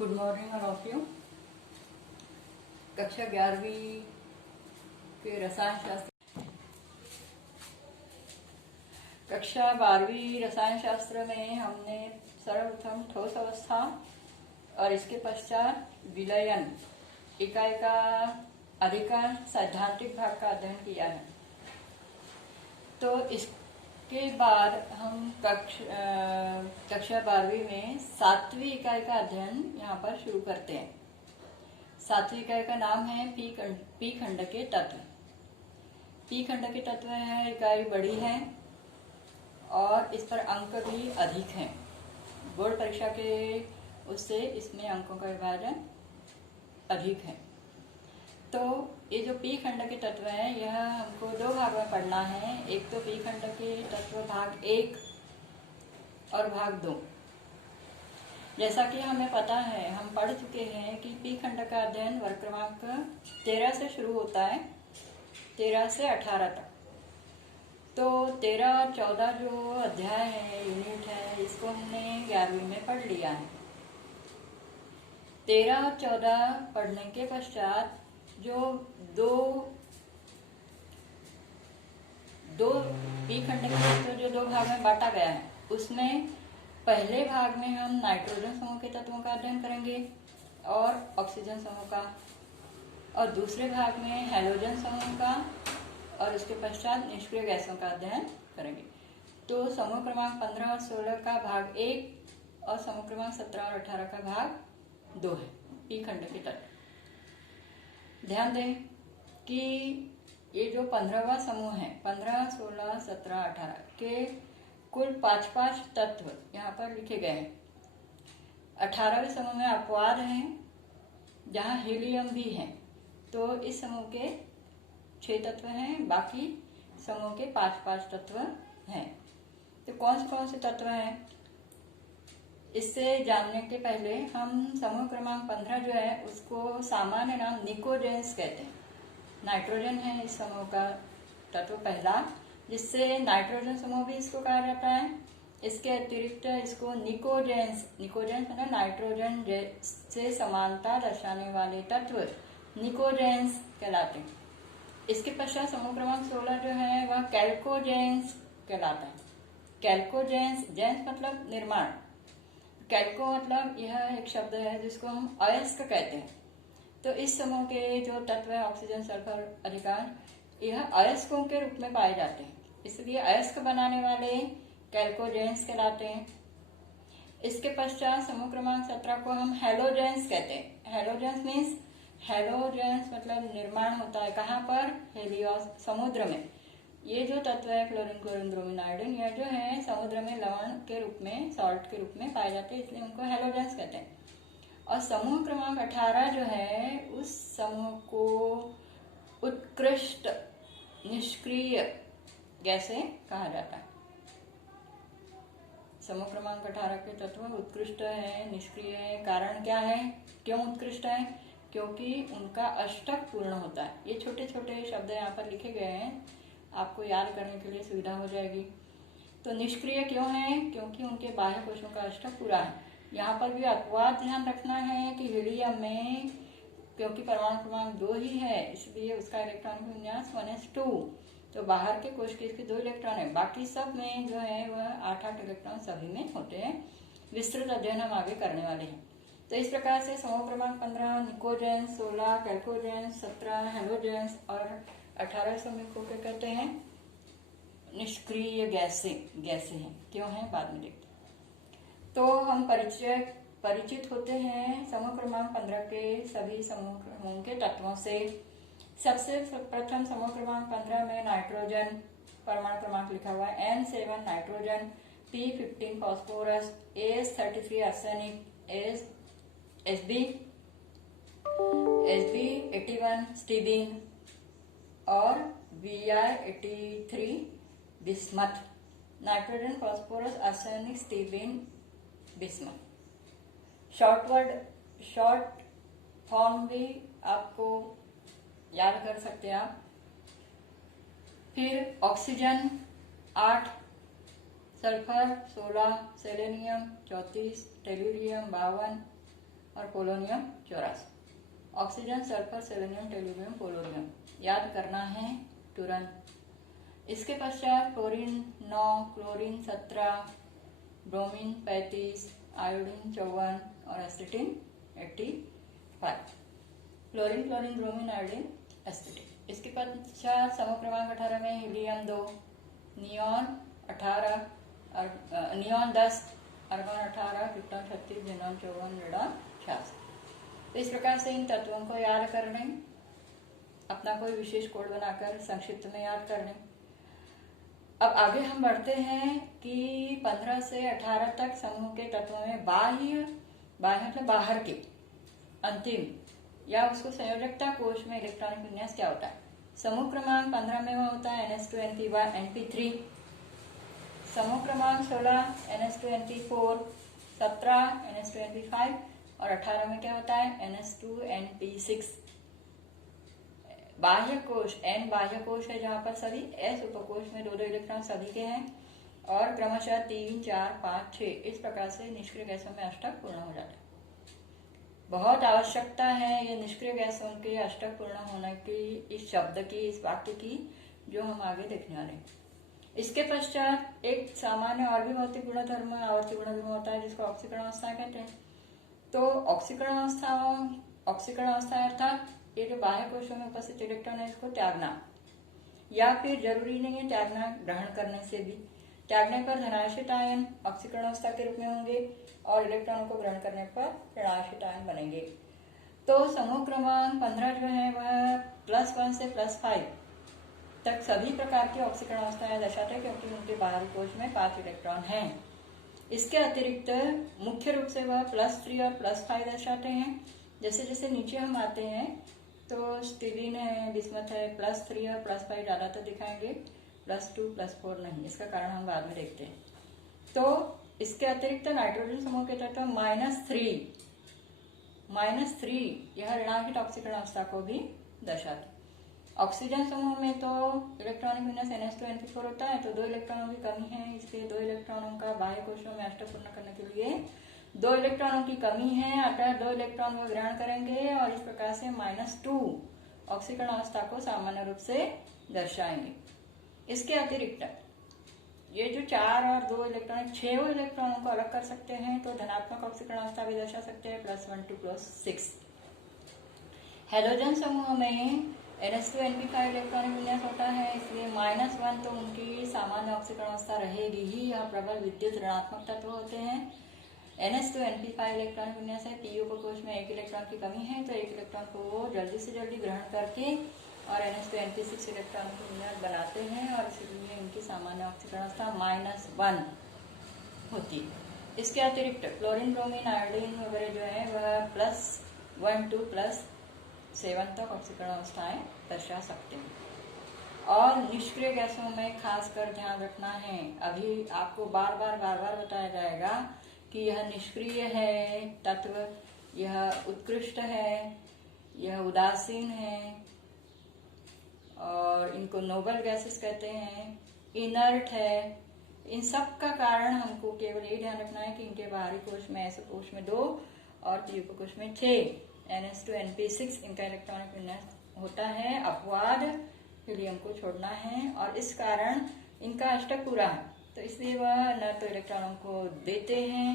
Good morning all of you. कक्षा 11वीं के रसायन शास्त्र कक्षा 12वीं रसायन शास्त्र में हमने सर्वप्रथम ठोस अवस्था और इसके पश्चात विलयन इकाई का अधिकांश सैद्धांतिक भाग का अध्ययन किया है। तो इसके बाद हम कक्षा 12वीं में 7वीं इकाई का अध्ययन यहाँ पर शुरू करते हैं। 7वीं इकाई का नाम है पी खंड के तत्व। पी खंड के तत्व है इकाई बड़ी है और इस पर अंक भी अधिक हैं। बोर्ड परीक्षा के उससे इसमें अंकों का विभाजन अधिक है। तो ये जो पी खंड के तत्व हैं यह हमको दो भाग में पढ़ना है। एक तो पी खंड के तत्व भाग 1 और भाग 2। जैसा कि हमें पता है, हम पढ़ चुके हैं कि पी खंड का अध्ययन वर्ग क्रमांक 13 से शुरू होता है, 13 से 18 तक। तो 13 और 14 जो अध्याय है, यूनिट है, इसको हमने 11वीं में पढ़ लिया है। 13 और 14 पढ़ने के पश्चात जो दो पी खंड के जो दो भाग में बांटा गया है, उसमें पहले भाग में हम नाइट्रोजन समूह के तत्वों का अध्ययन करेंगे और ऑक्सीजन समूह का, और दूसरे भाग में हैलोजन समूह का और उसके पश्चात निष्क्रिय गैसों का अध्ययन करेंगे। तो समूह क्रमांक 15 और 16 का भाग 1 और समूह क्रमांक 17 और 18 का भाग 2 है पी खंड के तत्व। ध्यान दें कि ये जो 15वां समूह है, 15, 16, 17, 18 के कुल 5-5 तत्व यहाँ पर लिखे गए हैं। 18वें समूह में अपवाद हैं जहाँ हीलियम भी है। तो इस समूह के 6 तत्व हैं, बाकी समूह के 5-5 तत्व हैं। तो कौन से तत्व हैं, इससे जानने के पहले हम समूह क्रमांक 15 जो है उसको सामान्य नाम निकोजेंस कहते हैं। नाइट्रोजन है इस समूह का तत्व पहला, जिससे नाइट्रोजन समूह भी इसको कहा जाता है। इसके अतिरिक्त इसको निकोजेंस मतलब नाइट्रोजन से समानता दर्शाने वाले तत्व निकोजेंस कहलाते हैं। इसके पश्चात समूह क्रमांक 16 जो है वह कैल्कोजेंस कहलाता है। कैल्कोजेंस, जेंस मतलब निर्माण, कैल्को मतलब यह एक शब्द है जिसको हम अयस्क कहते हैं। तो इस समूह के जो तत्व है ऑक्सीजन, सल्फर, अधिकांश यह अयस्कों के रूप में पाए जाते हैं, इसलिए अयस्क बनाने वाले कैल्कोजेंस कहलाते हैं। इसके पश्चात समूह क्रमांक 17 को हम हैलोजेंस कहते हैं। हैलोजेंस मतलब निर्माण होता है कहाँ पर, हेलियोस, समुद्र में। ये जो तत्व है क्लोरीन, क्लोरीन, ब्रोमीन, आयोडीन, यह जो है समुद्र में लवण के रूप में, सॉल्ट के रूप में पाए जाते हैं, इसलिए उनको हैलोजेंस कहते हैं। और समूह क्रमांक 18 जो है उस समूह को उत्कृष्ट निष्क्रिय गैसें कहा जाता है। समूह क्रमांक 18 के तत्व उत्कृष्ट है, निष्क्रिय है। कारण क्या है, क्यों उत्कृष्ट है? क्योंकि उनका अष्टक पूर्ण होता है। ये छोटे छोटे शब्द यहाँ पर लिखे गए हैं, आपको याद करने के लिए सुविधा हो जाएगी। तो निष्क्रिय क्यों है? क्योंकि उनके बाह्य कोशों का अष्टक पूरा है। यहाँ पर भी अपवाद ध्यान रखना है कि हीलियम में क्योंकि परमाणु क्रमांक 2 ही है, इसलिए उसका इलेक्ट्रॉनिक विन्यास 1s2। तो बाहर के कोश के इसके 2 इलेक्ट्रॉन है, बाकी सब में जो है वह 8-8 इलेक्ट्रॉन सभी में होते हैं। विस्तृत अध्ययन हम आगे करने वाले हैं। तो इस प्रकार से समूह क्रमांक 15 निकोजेंस, 16 कैल्कोजेंस, 17 हैलोजेंस और 18 समूह को क्या कहते हैं, निष्क्रिय गैसें हैं। क्यों है बाद में देखते हैं। तो हम परिचित होते हैं समूह क्रमांक 15 के सभी समूह के तत्वों से। सबसे प्रथम समूह क्रमांक 15 में नाइट्रोजन, परमाणु क्रमांक लिखा हुआ है N7 nitrogen, P15 phosphorus, AS33 arsenic, SB81 स्टीबिन और Vi83 bismuth. Nitrogen, phosphorus, arsenic, स्टीबिन, बिस्मथ। शॉर्ट फॉर्म भी आपको याद कर सकते हैं आप। फिर ऑक्सीजन 8, सल्फर 16, सेलेनियम 34, टेल्यूरियम 52 और polonium 84। Oxygen, sulphur, selenium, tellurium, polonium याद करना है तुरंत। इसके पश्चात फ्लोरीन 9, क्लोरीन 17, ब्रोमीन 35, आयोडीन 54 और astatine 85। Fluorine, chlorine, bromine, iodine, astatine. इसके पश्चात समूह क्रमांक 18 में helium 2, neon 18, neon 10, argon 18, krypton 36, xenon 54, radon 86। तो इस प्रकार से इन तत्वों को याद कर लें, अपना कोई विशेष कोड बनाकर संक्षिप्त में याद कर लें। अब आगे हम बढ़ते हैं कि 15 से 18 तक समूह के तत्वों में बाह्य मतलब बाहर के अंतिम या उसको संयोजकता कोश में इलेक्ट्रॉनिक विन्यास क्या होता है। समूह क्रमांक 15 में होता है NH2NP3, समूह क्रमांक 16 NH2NP4, 17 NH2NP5 और 18 में क्या होता है NH2NP6। बाह्य कोश N बाह्य कोश है जहां पर सभी, S उपकोश में 2-2 इलेक्ट्रॉन सभी के हैं और क्रमशः 3, 4, 5, 6 इस प्रकार से निष्क्रिय गैसों में अष्टक पूर्ण हो जाता है। बहुत आवश्यकता है ये निष्क्रिय गैसों के अष्टक पूर्ण होने की, इस शब्द की, इस वाक्य की, जो हम आगे देखने वाले हैं। इसके पश्चात एक सामान्य और भी भौतिक गुणधर्म आवर्ती गुणधर्म होता है जिसको ऑक्सीकरण अवस्था कहते हैं। तो ऑक्सीकरण अवस्था अर्थात ये जो बाह्य कोशों में उपस्थित इलेक्ट्रॉन है इसको त्यागना, या फिर जरूरी नहीं है त्यागना, ग्रहण करने से भी। त्यागने पर धनायशित आयन ऑक्सीकरण अवस्था के रूप में होंगे और इलेक्ट्रॉनों को ग्रहण करने पर ऋणायशित आयन बनेंगे। तो समूह क्रमांक 15 जो है वह +1 से +5 तक सभी प्रकार की ऑक्सीकरण अवस्थाएं दर्शाते हैं क्योंकि उनके बाहरी कोश में 5 इलेक्ट्रॉन हैं। इसके अतिरिक्त मुख्य रूप से वह +3 और +5 दर्शाते हैं। जैसे जैसे नीचे हम आते हैं तो स्टीलिन है, बिस्मथ है, +3 और +5 ज्यादातर दिखाएंगे, +2 +4 नहीं। इसका कारण हम बाद में देखते हैं। तो इसके अतिरिक्त नाइट्रोजन समूह के तत्व -3 यह ऋणांकित ऑक्सीकरण अवस्था को भी दर्शाते। ऑक्सीजन समूह में तो इलेक्ट्रॉनिक विन्यास NH2NP4 होता है, तो 2 इलेक्ट्रॉनों की कमी है, इसलिए 2 इलेक्ट्रॉनों का बाह्य कोशों में अष्टक पूर्ण करने के लिए 2 इलेक्ट्रॉनों की कमी है, अतः 2 इलेक्ट्रॉन को ग्रहण करेंगे और इस प्रकार से -2 ऑक्सीकरण अवस्था को सामान्य रूप से दर्शाएंगे। इसके अतिरिक्त ये जो 4 और 2 इलेक्ट्रॉन 6 इलेक्ट्रॉनों को अलग कर सकते हैं, तो धनात्मक ऑक्सीकरण अवस्था भी दर्शा सकते हैं, +1 to +6। हैलोजन समूह में NH2NP5 इलेक्ट्रॉनिक विन्यास होता है, इसलिए -1 तो उनकी सामान्य ऑक्सीकरण अवस्था रहेगी ही। यह प्रबल विद्युत ऋणात्मक तत्व होते हैं। NH2NP5 इलेक्ट्रॉनिक विन्यास है, P उपकोश में 1 इलेक्ट्रॉन की कमी है, तो 1 इलेक्ट्रॉन को जल्दी से जल्दी ग्रहण करके और NH2NP6 इलेक्ट्रॉन की विन्यास बनाते हैं और इसलिए इनकी सामान्य ऑक्सीकरण अवस्था -1 होती है। इसके अतिरिक्त क्लोरीन, ब्रोमीन, आयोडीन वगैरह जो है वह +1 to +7 तक ऑक्सीकरण अवस्थाएं दर्शा सकते हैं। और निष्क्रिय गैसों में खासकर ध्यान रखना है, अभी आपको बार बार बताया जाएगा कि यह निष्क्रिय है तत्व, यह उत्कृष्ट है, यह उदासीन है और इनको नोबल गैसेस कहते हैं, इनर्ट है। इन सब का कारण हमको केवल ये ध्यान रखना है कि इनके बाहरी कोश में S कोश में 2 और P उपकोश में 6 NH2NP6 इनका इलेक्ट्रॉनिक विन्यास होता है। अपवाद हीलियम को छोड़ना है और इस कारण इनका अष्टक पूरा है, तो इसलिए वह न तो इलेक्ट्रॉनों को देते हैं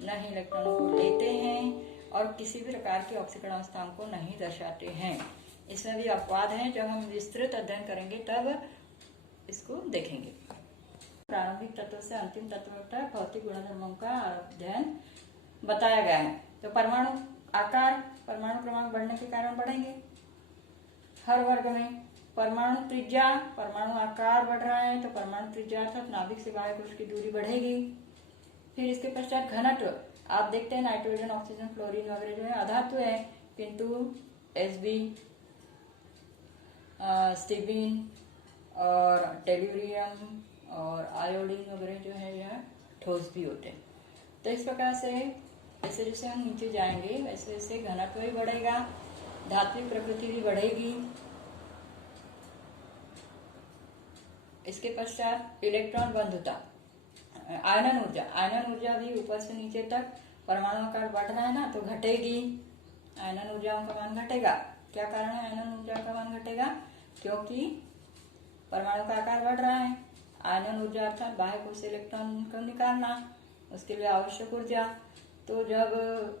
न ही इलेक्ट्रॉनों को लेते हैं और किसी भी प्रकार की ऑक्सीकरण अवस्थाओं को नहीं दर्शाते हैं। इसमें भी अपवाद हैं, जब हम विस्तृत अध्ययन करेंगे तब इसको देखेंगे। प्रारंभिक तत्व से अंतिम तत्व तक भौतिक गुणधर्मों का अध्ययन बताया गया है। तो परमाणु आकार परमाणु क्रमांक बढ़ने के कारण बढ़ेंगे हर वर्ग में। परमाणु त्रिज्या, परमाणु आकार बढ़ रहा है तो परमाणु त्रिज्या अर्थात नाभिक से बाह्य कोश की दूरी बढ़ेगी। फिर इसके पश्चात घनत्व, आप देखते हैं नाइट्रोजन, ऑक्सीजन, फ्लोरीन वगैरह जो है अधातु है, किंतु Sb, स्टीबिन और टेलुरियम और आयोडीन वगैरह जो है यह ठोस भी होते हैं। तो इस प्रकार से जैसे जैसे हम नीचे जाएंगे वैसे वैसे घनत्व भी बढ़ेगा, धात्विक प्रकृति भी बढ़ेगी। इसके पश्चात इलेक्ट्रॉन बंधुता, आयनन ऊर्जा भी ऊपर से नीचे तक परमाणु आकार बढ़ रहा है ना तो घटेगी, आयनन ऊर्जाओं का मान घटेगा। क्या कारण है आयनन ऊर्जा का मान घटेगा? क्योंकि परमाणु का आकार बढ़ रहा है। आयनन ऊर्जा अर्थात बाह्य कोश से इलेक्ट्रॉन को निकालना, उसके लिए आवश्यक ऊर्जा। तो जब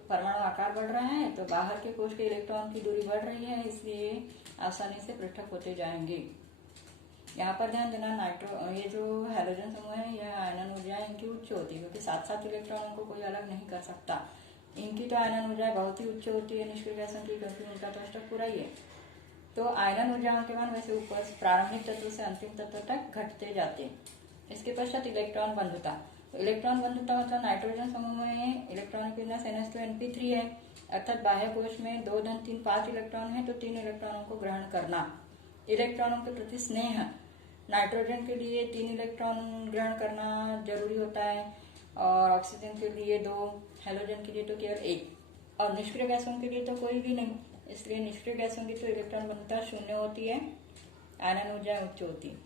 परमाणु आकार बढ़ रहा है तो बाहर के कोश के इलेक्ट्रॉन की दूरी बढ़ रही है, इसलिए आसानी से पृथक होते जाएंगे। यहाँ पर ध्यान देना, ये जो हैलोजन समूह है यह आयनन ऊर्जा इनकी उच्च होती है, क्योंकि 7 इलेक्ट्रॉनों को कोई अलग नहीं कर सकता। इनकी तो आयनन ऊर्जा बहुत ही उच्च होती है निष्क्रिय गैसों की, क्योंकि उनका तो अष्टक पूरा ही है। तो आयनन ऊर्जाओं के मान वैसे ऊपर प्रारंभिक तत्व से अंतिम तत्व तक घटते जाते हैं। इसके पश्चात इलेक्ट्रॉन बंधुता। तो इलेक्ट्रॉन बंधुता मतलब नाइट्रोजन समूह में इलेक्ट्रॉन की विन्यास NH2 है, अर्थात बाह्य कोश में 2 धन 3 5 इलेक्ट्रॉन है तो 3 इलेक्ट्रॉनों को ग्रहण करना। इलेक्ट्रॉनों के प्रति स्नेह, नाइट्रोजन के लिए 3 इलेक्ट्रॉन ग्रहण करना जरूरी होता है और ऑक्सीजन के लिए 2, हैलोजन के लिए तो केवल 1, और निष्क्रिय गैसों के लिए तो कोई भी नहीं। इसलिए निष्क्रिय गैसों की तो इलेक्ट्रॉन बंधुता 0 होती है, आयनन ऊर्जा उच्च होती है।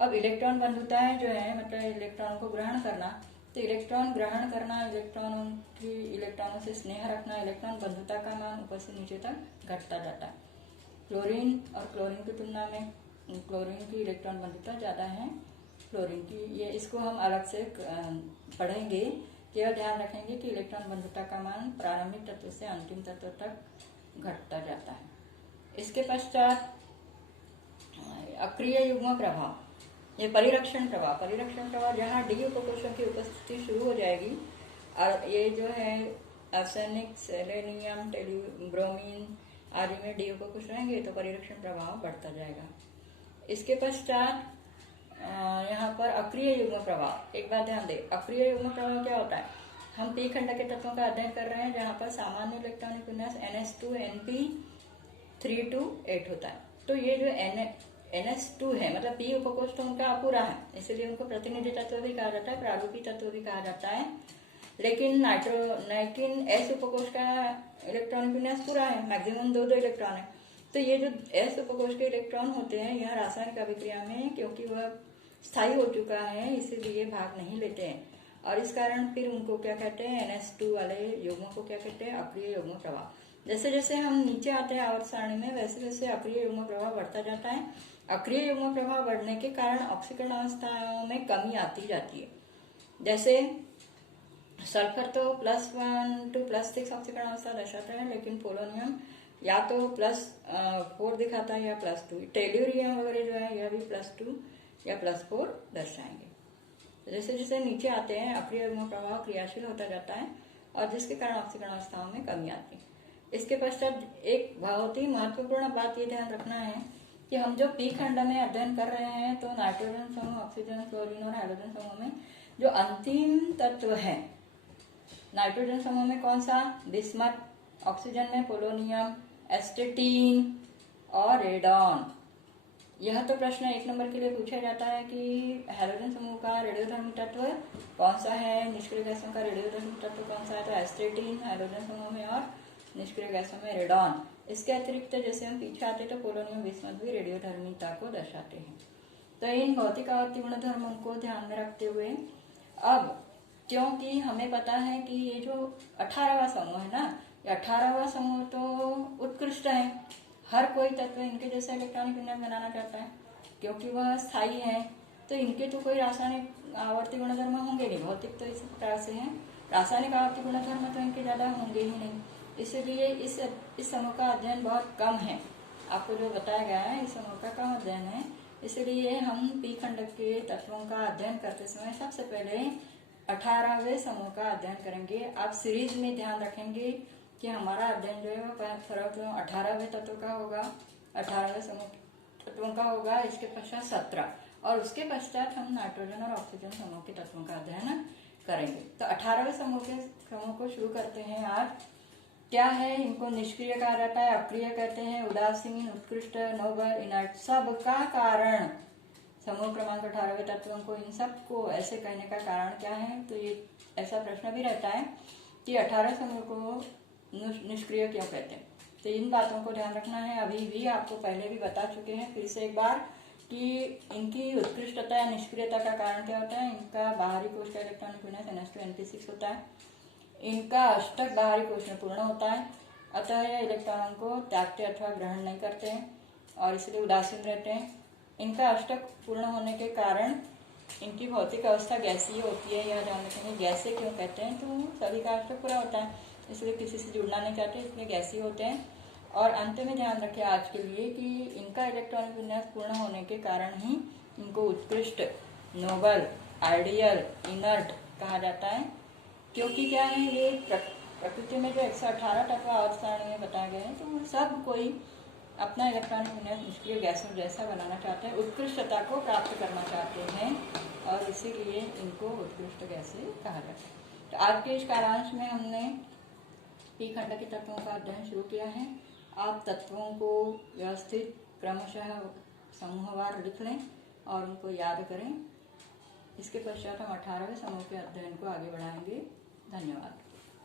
अब इलेक्ट्रॉन बंधुता है जो है मतलब इलेक्ट्रॉन को ग्रहण करना, तो इलेक्ट्रॉन ग्रहण करना, इलेक्ट्रॉनों से स्नेह रखना, इलेक्ट्रॉन बंधुता का मान ऊपर से नीचे तक घटता जाता है। क्लोरीन और क्लोरीन की तुलना में क्लोरीन की इलेक्ट्रॉन बंधुता ज्यादा है फ्लोरीन की। ये इसको हम अलग से पढ़ेंगे, केवल ध्यान रखेंगे कि इलेक्ट्रॉन बंधुता का मान प्रारंभिक तत्व से अंतिम तत्व तक घटता जाता है। इसके पश्चात अक्रिय युग्म प्रभाव, ये परिरक्षण प्रभाव जहाँ डी उपकोषों की उपस्थिति शुरू हो जाएगी और ये जो है आर्सेनिक, सेलेनियम, ब्रोमीन आदि में डी उपकोष रहेंगे तो परिरक्षण प्रभाव बढ़ता जाएगा। इसके पश्चात यहाँ पर अक्रिय युग्म प्रभाव, एक बात ध्यान दे, अक्रिय युग्म प्रभाव क्या होता है? हम पी खंड के तत्वों का अध्ययन कर रहे हैं जहाँ पर सामान्य इलेक्ट्रॉनिक विन्यास NH2 होता है। तो ये जो NH2 है मतलब पी उपकोष तो उनका अपूरा है, इसलिए उनको प्रतिनिधि तत्व भी कहा जाता है, प्रारूपी तत्व भी कहा जाता है। लेकिन S उपकोष का इलेक्ट्रॉनिक विन्यास पूरा है, मैक्सिमम 2 इलेक्ट्रॉन है। तो ये जो S उपकोष के इलेक्ट्रॉन होते हैं यह रासायनिक अभिक्रिया में क्योंकि वह स्थायी हो चुका है इसीलिए भाग नहीं लेते हैं और इस कारण फिर उनको क्या कहते हैं, NH2 वाले युग्मों को क्या कहते हैं, अक्रिय युग्म प्रभाव। जैसे जैसे हम नीचे आते हैं आवर्त सारणी में वैसे वैसे अक्रिय युग्म प्रभाव बढ़ता जाता है। अक्रिय युग्म प्रभाव बढ़ने के कारण ऑक्सीकरण अवस्थाओं में कमी आती जाती है। जैसे सल्फर तो +1 to +6 ऑक्सीकरण अवस्था दर्शाता है, लेकिन पोलोनियम या तो +4 दिखाता है या +2। टेल्यूरियम वगैरह जो है यह भी +2 या +4 दर्शाएंगे। जैसे जैसे नीचे आते हैं अक्रिय युग्म प्रभाव क्रियाशील होता जाता है और जिसके कारण ऑक्सीकरण अवस्थाओं में कमी आती है। इसके पश्चात एक बहुत ही महत्वपूर्ण बात ये ध्यान रखना है कि हम जो पी खंड में अध्ययन कर रहे हैं तो नाइट्रोजन समूह, ऑक्सीजन, क्लोरीन और हाइड्रोजन समूह में जो अंतिम तत्व है, नाइट्रोजन समूह में कौन सा, बिस्मथ, ऑक्सीजन में पोलोनियम, एस्टेटीन और रेडॉन। यह तो प्रश्न 1 नंबर के लिए पूछा जाता है कि हाइड्रोजन समूह का रेडियोधर्मी तत्व कौन सा है, निष्क्रिय गैसों का रेडियोधर्मी तत्व कौन सा है, तो एस्टेटीन हाइड्रोजन समूह में और निष्क्रिय गैसों में रेडॉन। इसके अतिरिक्त जैसे हम पीछे आते तो पोलोनियम, बिस्मथ भी रेडियोधर्मिता को दर्शाते हैं। तो इन भौतिक आवर्ती गुण धर्मों को ध्यान में रखते हुए अब क्योंकि हमें पता है कि ये जो 18वां समूह है ना, ये 18वां समूह तो उत्कृष्ट है, हर कोई तत्व इनके जैसा इलेक्ट्रॉनिक विन्यास बनाना चाहता है क्योंकि वह स्थायी है। तो इनके तो कोई रासायनिक आवर्ती गुणधर्म होंगे नहीं, भौतिक तो इस प्रकार से हैं, रासायनिक आवर्ती गुणधर्म तो इनके ज्यादा होंगे ही नहीं, इसलिए इस समूह का अध्ययन बहुत कम है। आपको जो बताया गया है इस समूह का कम अध्ययन है, इसलिए हम पी खंड के तत्वों का अध्ययन करते समय सबसे पहले 18वें समूह का अध्ययन करेंगे। आप सीरीज में ध्यान रखेंगे कि हमारा अध्ययन जो है वो फर्क 18वें तत्व का होगा, 18वें समूह तत्वों का होगा, इसके पश्चात 17 और उसके पश्चात हम नाइट्रोजन और ऑक्सीजन समूह के तत्वों का अध्ययन करेंगे। तो 18वें समूह को शुरू करते हैं आज। क्या है, इनको निष्क्रिय कहा जाता है, अक्रिय कहते हैं, उदासीन, उत्कृष्ट, नोबल, इनर्ट। सब का कारण समूह क्रमांक 18वें तत्वों को, इन सब को ऐसे कहने का कारण क्या है, तो ये ऐसा प्रश्न भी रहता है कि 18 समूह को निष्क्रिय क्यों कहते हैं। तो इन बातों को ध्यान रखना है। अभी भी आपको पहले भी बता चुके हैं फिर से एक बार कि इनकी उत्कृष्टता या निष्क्रियता का कारण क्या होता है। इनका बाहरी कोश का इलेक्ट्रॉनिक विन्यास NH2 NP6 होता है। इनका अष्टक बाहरी कोश में पूर्ण होता है, अतः यह इलेक्ट्रॉनों को त्यागते अथवा ग्रहण नहीं करते हैं और इसलिए उदासीन रहते हैं। इनका अष्टक पूर्ण होने के कारण इनकी भौतिक अवस्था गैसीय होती है। यह जान रखेंगे गैसीय क्यों कहते हैं, तो सभी का अष्टक पूरा होता है, इसलिए किसी से जुड़ना नहीं चाहते, इसलिए गैसीय होते हैं। और अंत में ध्यान रखें आज के लिए कि इनका इलेक्ट्रॉनिक विन्यास पूर्ण होने के कारण ही इनको उत्कृष्ट, नोबल, आइडियल, इनर्ट कहा जाता है। क्योंकि क्या है, ये प्रकृति में जो 118 तत्व आवर्त सारणी में बताए गए हैं, तो सब कोई अपना इलेक्ट्रॉनिक विन्यास निष्क्रिय गैसों जैसा बनाना चाहते हैं, उत्कृष्टता को प्राप्त करना चाहते हैं और इसीलिए इनको उत्कृष्ट गैसें कहा जाता है। तो आज के इस कालांश में हमने पी खंड के तत्वों का अध्ययन शुरू किया है। आप तत्वों को व्यवस्थित क्रमशः समूहवार लिख लें और उनको याद करें। इसके पश्चात हम 18वें समूह के अध्ययन को आगे बढ़ाएंगे। धन्यवाद।